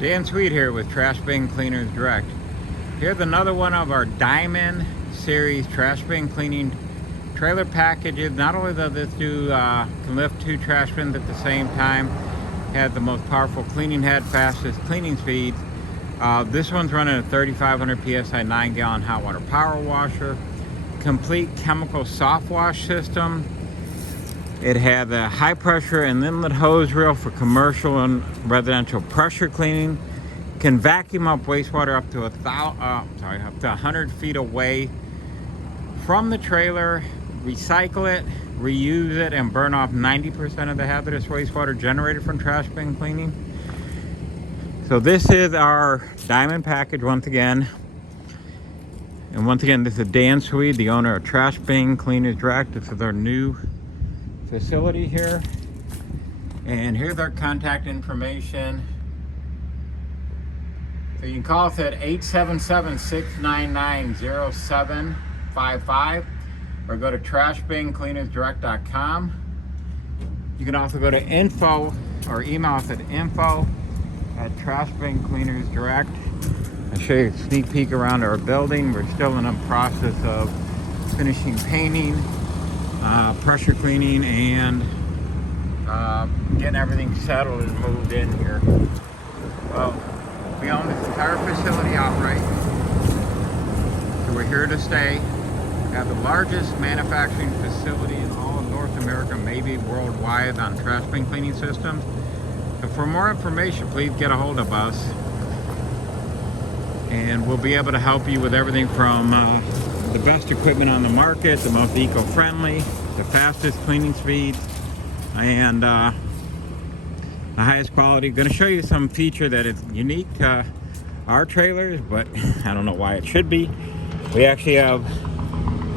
Dan Sweet here with Trash Bin Cleaners Direct. Here's another one of our Diamond Series trash bin cleaning trailer packages. Not only does this can lift 2 trash bins at the same time, has the most powerful cleaning head, fastest cleaning speeds. This one's running a 3,500 PSI 9-gallon hot water power washer, complete chemical soft wash system. It has a high pressure and inlet hose reel for commercial and residential pressure cleaning. Can vacuum up wastewater up to 100 feet away from the trailer, recycle it, reuse it, and burn off 90% of the hazardous wastewater generated from trash bin cleaning. So this is our Diamond package once again. And once again, this is Dan Sweet, the owner of Trash Bin Cleaners Direct. This is our new facility here, and here's our contact information. So you can call us at 877-699-0755 or go to trashbincleanersdirect.com. You can also go to info or email us at info@trashbincleanersdirect. I'll show you a sneak peek around our building. We're still in the process of finishing painting, pressure cleaning, and getting everything settled and moved in here. Well, we own this entire facility outright, so we're here to stay. We have the largest manufacturing facility in all of North America, maybe worldwide, on trash bin cleaning systems. So for more information, please get a hold of us, and we'll be able to help you with everything from the best equipment on the market, the most eco-friendly, the fastest cleaning speeds, and the highest quality. Going to show you some feature that is unique to our trailers, but I don't know why it should be. We actually have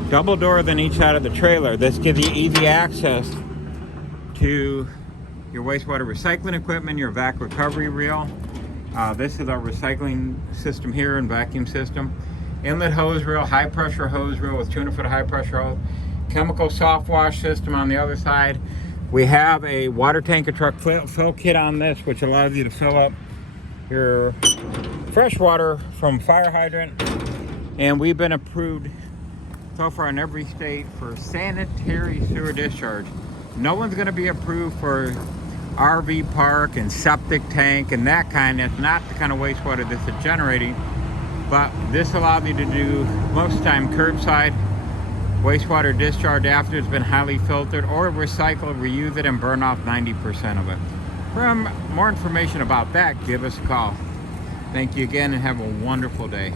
double doors on each side of the trailer. This gives you easy access to your wastewater recycling equipment, your vac recovery reel. This is our recycling system here and vacuum system. Inlet hose reel, high pressure hose reel with 200-foot high pressure hose. Chemical soft wash system on the other side. We have a water tank and truck fill kit on this, which allows you to fill up your fresh water from fire hydrant. And we've been approved so far in every state for sanitary sewer discharge. No one's going to be approved for RV park and septic tank and that kind. That's not the kind of wastewater this is generating. But this allows you to do, most of the time, curbside wastewater discharge after it's been highly filtered, or recycle, reuse it, and burn off 90% of it. For more information about that, give us a call. Thank you again, and have a wonderful day.